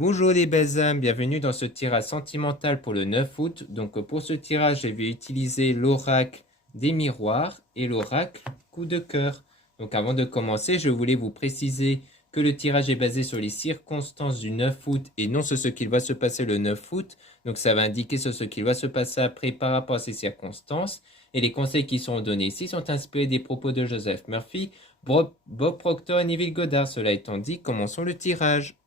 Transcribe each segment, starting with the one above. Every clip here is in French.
Bonjour les belles âmes, bienvenue dans ce tirage sentimental pour le 9 août. Donc pour ce tirage, je vais utiliser l'oracle des miroirs et l'oracle coup de cœur. Donc avant de commencer, je voulais vous préciser que le tirage est basé sur les circonstances du 9 août et non sur ce qu'il va se passer le 9 août. Donc ça va indiquer sur ce qu'il va se passer après par rapport à ces circonstances. Et les conseils qui sont donnés ici sont inspirés des propos de Joseph Murphy, Bob Proctor et Neville Goddard. Cela étant dit, commençons le tirage.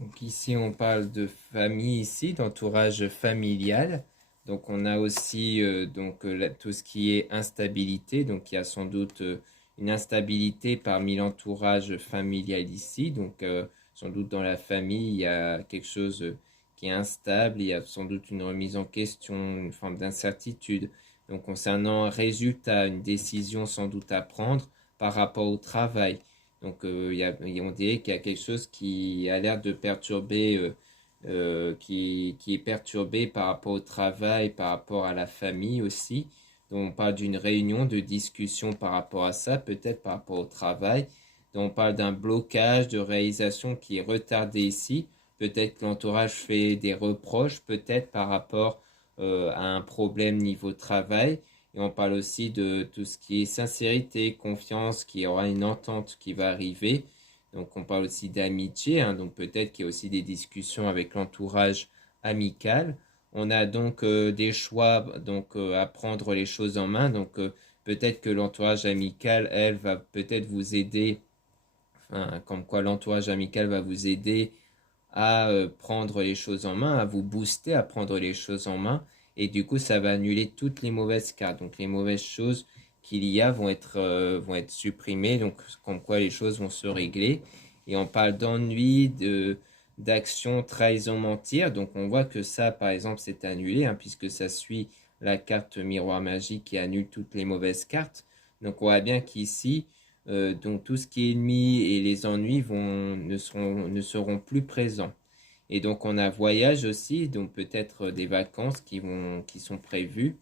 Donc ici, on parle de famille ici, d'entourage familial. Donc on a aussi tout ce qui est instabilité. Donc il y a sans doute une instabilité parmi l'entourage familial ici. Donc sans doute dans la famille, il y a quelque chose qui est instable. Il y a sans doute une remise en question, une forme d'incertitude. Donc concernant un résultat, une décision sans doute à prendre par rapport au travail. Donc, on dirait qu'il y a quelque chose qui a l'air de perturber, qui est perturbé par rapport au travail, par rapport à la famille aussi. Donc, on parle d'une réunion de discussion par rapport à ça, peut-être par rapport au travail. Donc, on parle d'un blocage de réalisation qui est retardé ici. Peut-être que l'entourage fait des reproches, peut-être par rapport à un problème niveau travail. Et on parle aussi de tout ce qui est sincérité, confiance, qu'il y aura une entente qui va arriver. Donc on parle aussi d'amitié, hein, donc peut-être qu'il y a aussi des discussions avec l'entourage amical. On a donc des choix à prendre les choses en main. Donc peut-être que l'entourage amical, elle, va peut-être vous aider, enfin, comme quoi l'entourage amical va vous aider à prendre les choses en main, à vous booster à prendre les choses en main. Et du coup, ça va annuler toutes les mauvaises cartes. Donc les mauvaises choses qu'il y a vont être supprimées. Donc comme quoi les choses vont se régler. Et on parle d'ennui, d'action, trahison, mentir. Donc on voit que ça, par exemple, c'est annulé, hein, puisque ça suit la carte miroir magique qui annule toutes les mauvaises cartes. Donc on voit bien qu'ici, donc tout ce qui est ennemi et les ennuis ne seront plus présents. Et donc on a voyage aussi, donc peut-être des vacances qui sont prévues,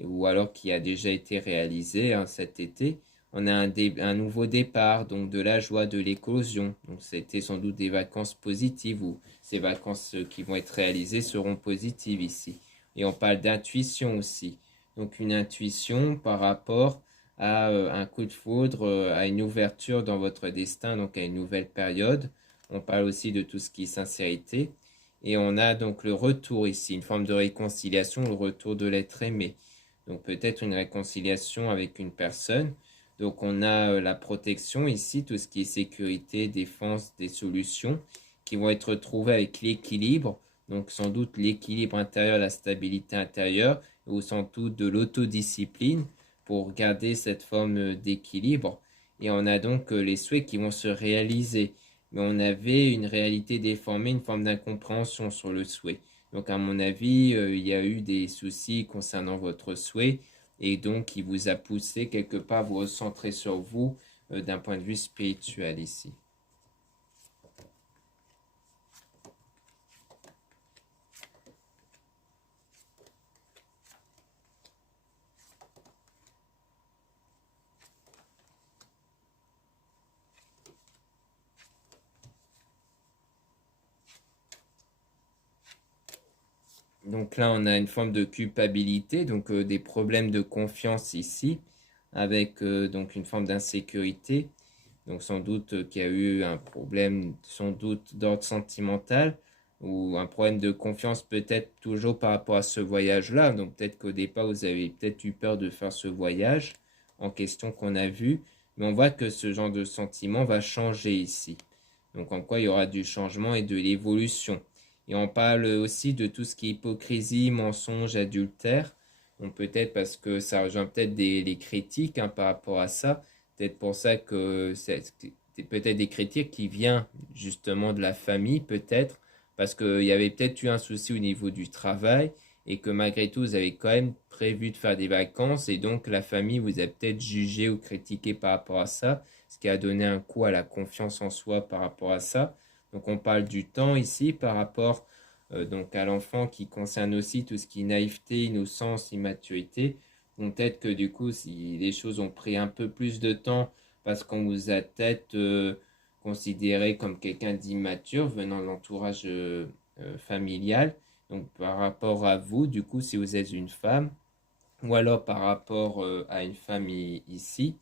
ou alors qui a déjà été réalisé, hein, cet été. On a un nouveau départ, donc de la joie, de l'éclosion. Donc c'était sans doute des vacances positives, ou ces vacances qui vont être réalisées seront positives ici. Et on parle d'intuition aussi. Donc une intuition par rapport à un coup de foudre, à une ouverture dans votre destin, donc à une nouvelle période. On parle aussi de tout ce qui est sincérité. Et on a donc le retour ici, une forme de réconciliation, le retour de l'être aimé. Donc peut-être une réconciliation avec une personne. Donc on a la protection ici, tout ce qui est sécurité, défense, des solutions qui vont être trouvées avec l'équilibre. Donc sans doute l'équilibre intérieur, la stabilité intérieure, ou sans doute de l'autodiscipline pour garder cette forme d'équilibre. Et on a donc les souhaits qui vont se réaliser. Mais on avait une réalité déformée, une forme d'incompréhension sur le souhait. Donc à mon avis, il y a eu des soucis concernant votre souhait et donc il vous a poussé quelque part à vous recentrer sur vous d'un point de vue spirituel ici. Donc là, on a une forme de culpabilité, donc des problèmes de confiance ici, avec donc une forme d'insécurité. Donc sans doute qu'il y a eu un problème, sans doute d'ordre sentimental, ou un problème de confiance peut-être toujours par rapport à ce voyage-là. Donc peut-être qu'au départ, vous avez peut-être eu peur de faire ce voyage en question qu'on a vu, mais on voit que ce genre de sentiment va changer ici. Donc en quoi il y aura du changement et de l'évolution. Et on parle aussi de tout ce qui est hypocrisie, mensonge, adultère. Donc peut-être parce que ça rejoint peut-être les critiques hein, par rapport à ça. Peut-être pour ça que c'est peut-être des critiques qui viennent justement de la famille, peut-être, parce qu'il y avait peut-être eu un souci au niveau du travail et que malgré tout, vous avez quand même prévu de faire des vacances et donc la famille vous a peut-être jugé ou critiqué par rapport à ça, ce qui a donné un coup à la confiance en soi par rapport à ça. Donc on parle du temps ici par rapport donc à l'enfant qui concerne aussi tout ce qui est naïveté, innocence, immaturité. Donc peut-être que du coup, si les choses ont pris un peu plus de temps parce qu'on vous a peut-être considéré comme quelqu'un d'immature venant de l'entourage familial, donc par rapport à vous, du coup, si vous êtes une femme, ou alors par rapport à une famille ici.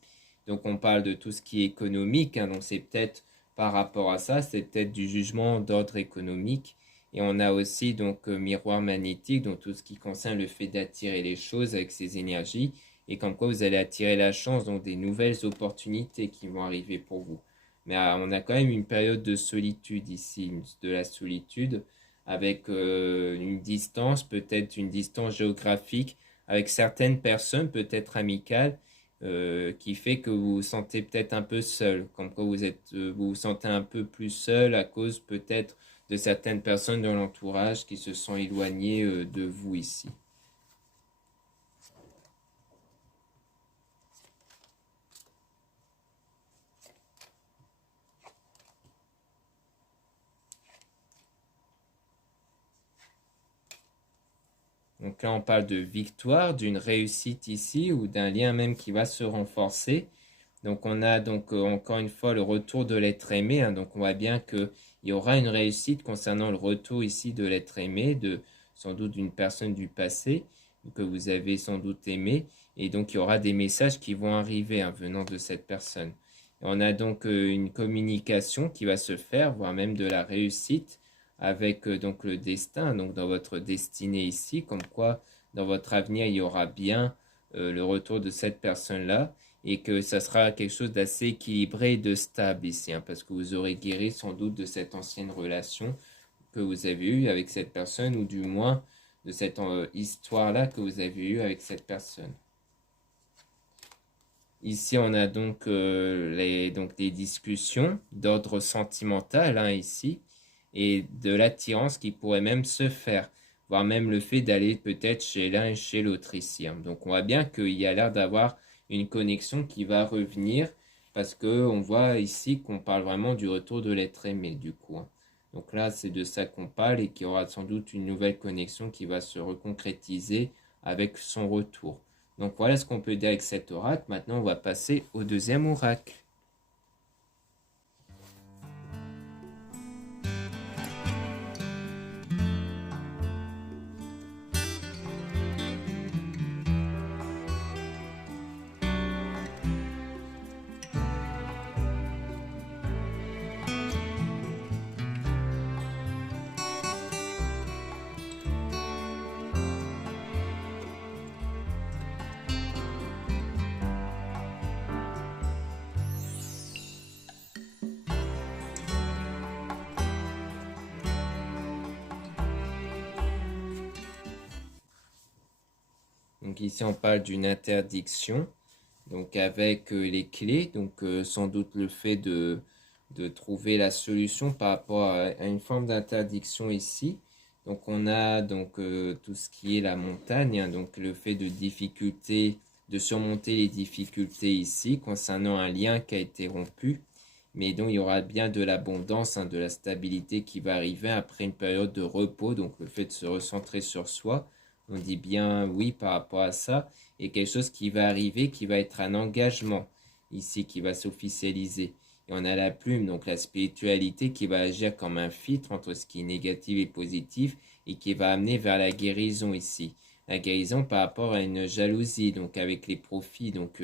Donc on parle de tout ce qui est économique, hein, donc c'est peut-être par rapport à ça, c'est peut-être du jugement d'ordre économique. Et on a aussi donc miroir magnétique, donc tout ce qui concerne le fait d'attirer les choses avec ses énergies, et comme quoi vous allez attirer la chance, donc des nouvelles opportunités qui vont arriver pour vous. Mais on a quand même une période de solitude ici, de la solitude, avec une distance, peut-être une distance géographique avec certaines personnes, peut-être amicales, qui fait que vous vous sentez peut-être un peu seul, comme quoi vous vous sentez un peu plus seul à cause peut-être de certaines personnes dans l'entourage qui se sont éloignées de vous ici. Donc là, on parle de victoire, d'une réussite ici ou d'un lien même qui va se renforcer. Donc on a donc encore une fois le retour de l'être aimé, hein. Donc on voit bien qu'il y aura une réussite concernant le retour ici de l'être aimé, de sans doute d'une personne du passé que vous avez sans doute aimé. Et donc il y aura des messages qui vont arriver hein, venant de cette personne. Et on a donc une communication qui va se faire, voire même de la réussite avec donc le destin, donc dans votre destinée ici, comme quoi dans votre avenir il y aura bien le retour de cette personne-là et que ça sera quelque chose d'assez équilibré et de stable ici, hein, parce que vous aurez guéri sans doute de cette ancienne relation que vous avez eue avec cette personne, ou du moins de cette histoire-là que vous avez eue avec cette personne. Ici, on a donc, donc des discussions d'ordre sentimental, hein, ici, et de l'attirance qui pourrait même se faire, voire même le fait d'aller peut-être chez l'un et chez l'autre ici, hein. Donc on voit bien qu'il y a l'air d'avoir une connexion qui va revenir, parce que on voit ici qu'on parle vraiment du retour de l'être aimé, du coup, hein. Donc là, c'est de ça qu'on parle et qu'il y aura sans doute une nouvelle connexion qui va se reconcrétiser avec son retour. Donc voilà ce qu'on peut dire avec cet oracle. Maintenant, on va passer au deuxième oracle. Donc ici, on parle d'une interdiction, donc avec les clés, donc sans doute le fait de trouver la solution par rapport à une forme d'interdiction ici. Donc on a donc tout ce qui est la montagne, hein, donc le fait de surmonter les difficultés ici concernant un lien qui a été rompu. Mais donc il y aura bien de l'abondance, hein, de la stabilité qui va arriver après une période de repos, donc le fait de se recentrer sur soi. On dit bien oui par rapport à ça, et quelque chose qui va arriver, qui va être un engagement ici, qui va s'officialiser. Et on a la plume, donc la spiritualité qui va agir comme un filtre entre ce qui est négatif et positif, et qui va amener vers la guérison ici. La guérison par rapport à une jalousie, donc avec les profits, donc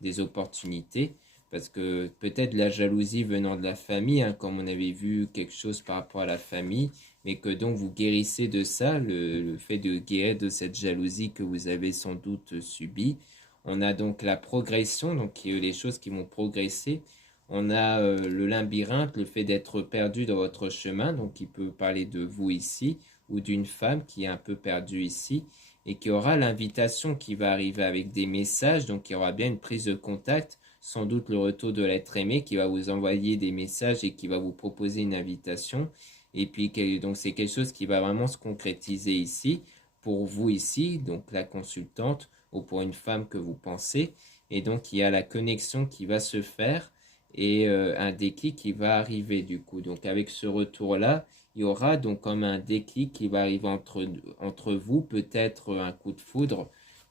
des opportunités, parce que peut-être la jalousie venant de la famille, hein, comme on avait vu quelque chose par rapport à la famille, mais que donc vous guérissez de ça, le fait de guérir de cette jalousie que vous avez sans doute subie. On a donc la progression, donc les choses qui vont progresser. On a le labyrinthe, le fait d'être perdu dans votre chemin, donc qui peut parler de vous ici, ou d'une femme qui est un peu perdue ici, et qui aura l'invitation qui va arriver avec des messages, donc il y aura bien une prise de contact, sans doute le retour de l'être aimé qui va vous envoyer des messages et qui va vous proposer une invitation. Et puis donc c'est quelque chose qui va vraiment se concrétiser ici, pour vous ici, donc la consultante, ou pour une femme que vous pensez. Et donc il y a la connexion qui va se faire et un déclic qui va arriver du coup. Donc avec ce retour-là, il y aura donc comme un déclic qui va arriver entre vous, peut-être un coup de foudre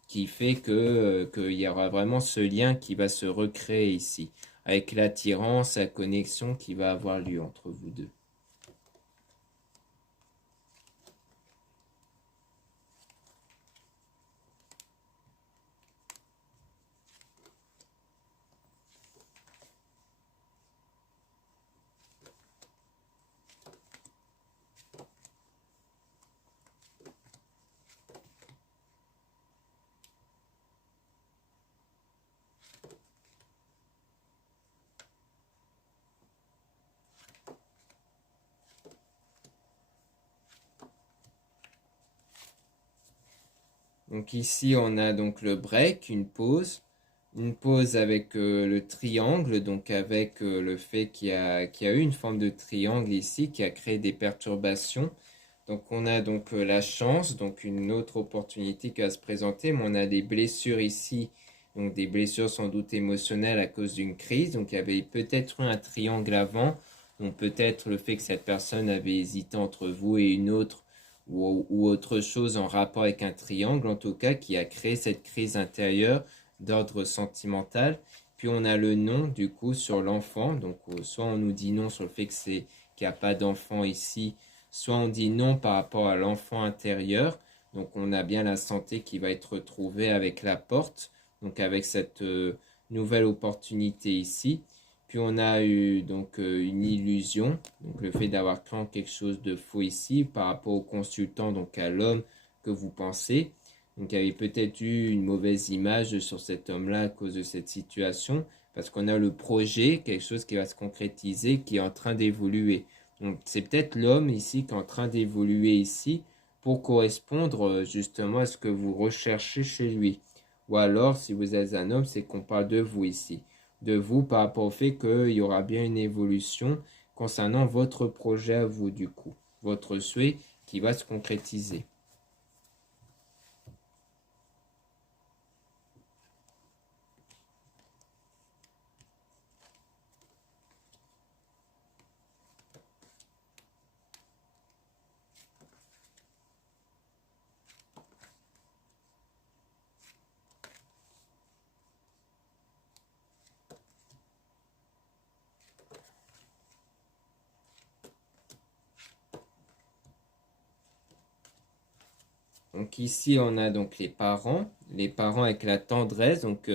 qui fait qu'il y aura vraiment ce lien qui va se recréer ici, avec l'attirance, la connexion qui va avoir lieu entre vous deux. Donc ici, on a donc le break, une pause avec le triangle, donc avec le fait qu'il y a eu une forme de triangle ici qui a créé des perturbations. Donc on a donc la chance, donc une autre opportunité qui va se présenter, mais on a des blessures ici, donc des blessures sans doute émotionnelles à cause d'une crise. Donc il y avait peut-être eu un triangle avant, donc peut-être le fait que cette personne avait hésité entre vous et une autre ou autre chose en rapport avec un triangle, en tout cas, qui a créé cette crise intérieure d'ordre sentimental. Puis on a le non, du coup, sur l'enfant. Donc, soit on nous dit non sur le fait qu'il n'y a pas d'enfant ici, soit on dit non par rapport à l'enfant intérieur. Donc, on a bien la santé qui va être retrouvée avec la porte, donc avec cette nouvelle opportunité ici. Puis on a eu donc une illusion, donc le fait d'avoir cru quelque chose de faux ici par rapport au consultant, donc à l'homme que vous pensez. Donc il y avait peut-être eu une mauvaise image sur cet homme-là à cause de cette situation, parce qu'on a le projet, quelque chose qui va se concrétiser, qui est en train d'évoluer. Donc c'est peut-être l'homme ici qui est en train d'évoluer ici pour correspondre justement à ce que vous recherchez chez lui. Ou alors, si vous êtes un homme, c'est qu'on parle de vous ici, de vous par rapport au fait qu'il y aura bien une évolution concernant votre projet à vous du coup, votre souhait qui va se concrétiser. Donc ici, on a donc les parents avec la tendresse, donc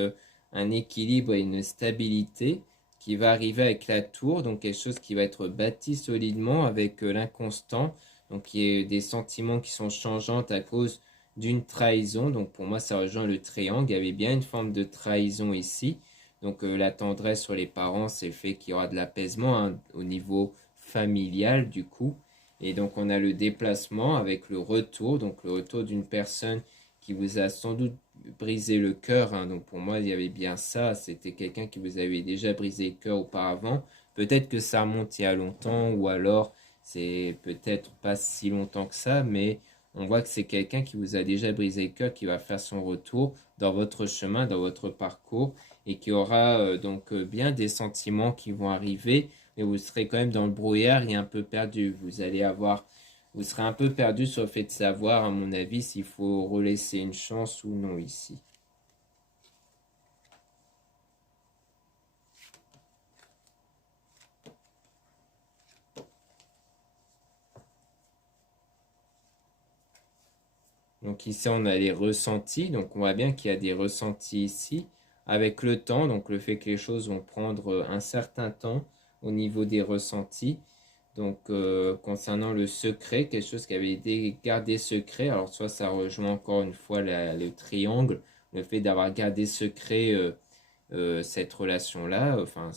un équilibre et une stabilité qui va arriver avec la tour, donc quelque chose qui va être bâti solidement avec l'inconstant, donc qui est des sentiments qui sont changeants à cause d'une trahison. Donc pour moi, ça rejoint le triangle. Il y avait bien une forme de trahison ici. Donc la tendresse sur les parents, c'est le fait qu'il y aura de l'apaisement hein, au niveau familial du coup. Et donc on a le déplacement avec le retour, donc le retour d'une personne qui vous a sans doute brisé le cœur. Hein. Donc pour moi, il y avait bien ça. C'était quelqu'un qui vous avait déjà brisé le cœur auparavant. Peut-être que ça remonte il y a longtemps ou alors c'est peut-être pas si longtemps que ça, mais on voit que c'est quelqu'un qui vous a déjà brisé le cœur qui va faire son retour dans votre chemin, dans votre parcours et qui aura donc bien des sentiments qui vont arriver mais vous serez quand même dans le brouillard et un peu perdu. Vous serez un peu perdu sur le fait de savoir, à mon avis, s'il faut relaisser une chance ou non ici. Donc ici, on a les ressentis. Donc on voit bien qu'il y a des ressentis ici. Avec le temps, donc le fait que les choses vont prendre un certain temps au niveau des ressentis. Donc concernant le secret, quelque chose qui avait été gardé secret. Alors soit ça rejoint encore une fois le triangle, le fait d'avoir gardé secret cette relation-là, enfin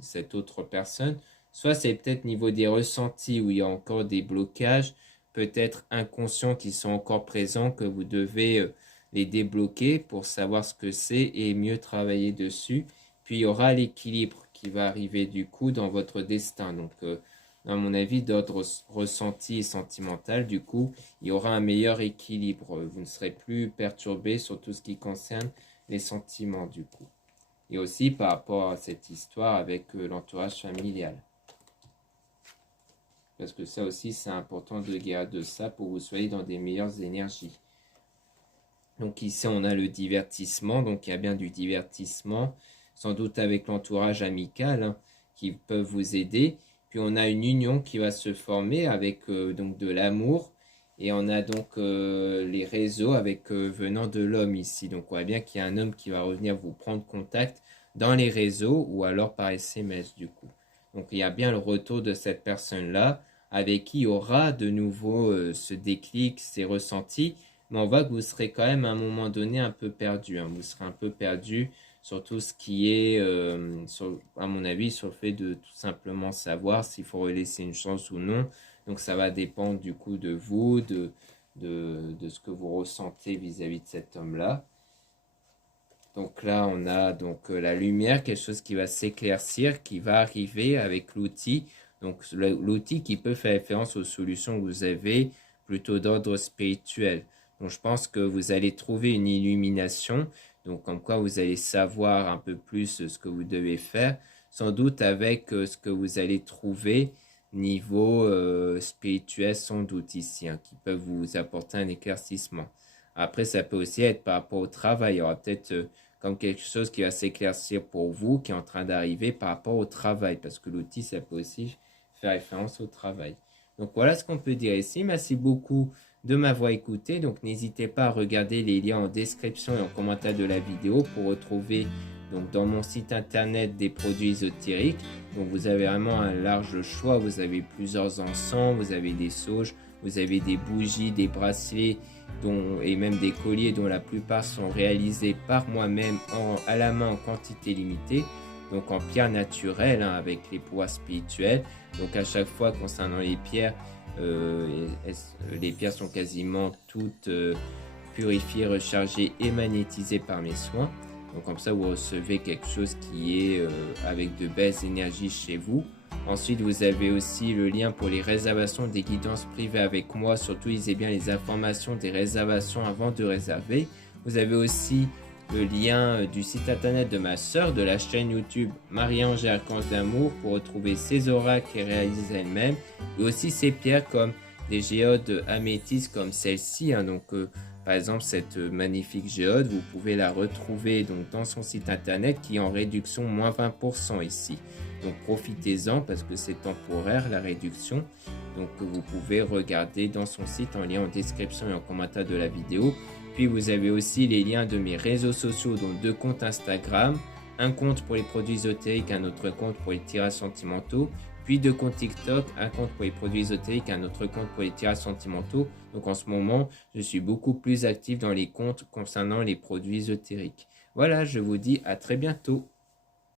cette autre personne. Soit c'est peut-être niveau des ressentis où il y a encore des blocages, peut-être inconscients qui sont encore présents, que vous devez les débloquer pour savoir ce que c'est et mieux travailler dessus. Puis il y aura l'équilibre qui va arriver du coup dans votre destin. Donc, à mon avis, d'ordre ressenti et sentimental, du coup, il y aura un meilleur équilibre. Vous ne serez plus perturbé sur tout ce qui concerne les sentiments, du coup. Et aussi par rapport à cette histoire avec l'entourage familial. Parce que ça aussi, c'est important de garder ça pour que vous soyez dans des meilleures énergies. Donc ici, on a le divertissement. Donc il y a bien du divertissement, sans doute avec l'entourage amical, hein, qui peuvent vous aider. Puis on a une union qui va se former avec donc de l'amour. Et on a donc les réseaux avec venant de l'homme ici. Donc on voit bien qu'il y a un homme qui va revenir vous prendre contact dans les réseaux ou alors par SMS du coup. Donc il y a bien le retour de cette personne-là avec qui il y aura de nouveau ce déclic, ces ressentis. Mais on voit que vous serez quand même à un moment donné un peu perdu. Hein. Vous serez un peu perdu sur tout ce qui est, à mon avis, sur le fait de tout simplement savoir s'il faut laisser une chance ou non. Donc ça va dépendre du coup de vous, de ce que vous ressentez vis-à-vis de cet homme-là. Donc là, on a donc la lumière, quelque chose qui va s'éclaircir, qui va arriver avec l'outil. Donc l'outil qui peut faire référence aux solutions que vous avez, plutôt d'ordre spirituel. Donc je pense que vous allez trouver une illumination, donc comme quoi vous allez savoir un peu plus ce que vous devez faire, sans doute avec ce que vous allez trouver niveau spirituel, sans doute ici, hein, qui peuvent vous apporter un éclaircissement. Après, ça peut aussi être par rapport au travail. Il y aura peut-être comme quelque chose qui va s'éclaircir pour vous, qui est en train d'arriver par rapport au travail, parce que l'outil, ça peut aussi faire référence au travail. Donc voilà ce qu'on peut dire ici. Merci beaucoup de m'avoir écouté. Donc n'hésitez pas à regarder les liens en description et en commentaire de la vidéo pour retrouver donc dans mon site internet des produits ésotériques. Donc vous avez vraiment un large choix. Vous avez plusieurs encens, vous avez des sauges, vous avez des bougies, des bracelets et même des colliers dont la plupart sont réalisés par moi-même à la main en quantité limitée. Donc en pierre naturelle, hein, avec les pouvoirs spirituels. Donc à chaque fois concernant les pierres sont quasiment toutes purifiées, rechargées et magnétisées par mes soins. Donc comme ça vous recevez quelque chose qui est avec de belles énergies chez vous. Ensuite vous avez aussi le lien pour les réservations des guidances privées avec moi. Surtout lisez bien les informations des réservations avant de réserver. Vous avez aussi le lien du site internet de ma sœur, de la chaîne YouTube Marie-Ange et Archange d'amour pour retrouver ses oracles qu'elle réalise elle-même et aussi ses pierres comme des géodes améthystes comme celle-ci. Hein, donc par exemple cette magnifique géode, vous pouvez la retrouver donc dans son site internet qui est en réduction moins 20% ici. Donc profitez-en parce que c'est temporaire la réduction. Donc vous pouvez regarder dans son site en lien en description et en commentaire de la vidéo. Puis vous avez aussi les liens de mes réseaux sociaux, dont 2 comptes Instagram, un compte pour les produits ésotériques, un autre compte pour les tirages sentimentaux, puis 2 comptes TikTok, un compte pour les produits ésotériques, un autre compte pour les tirages sentimentaux. Donc en ce moment, je suis beaucoup plus actif dans les comptes concernant les produits ésotériques. Voilà, je vous dis à très bientôt.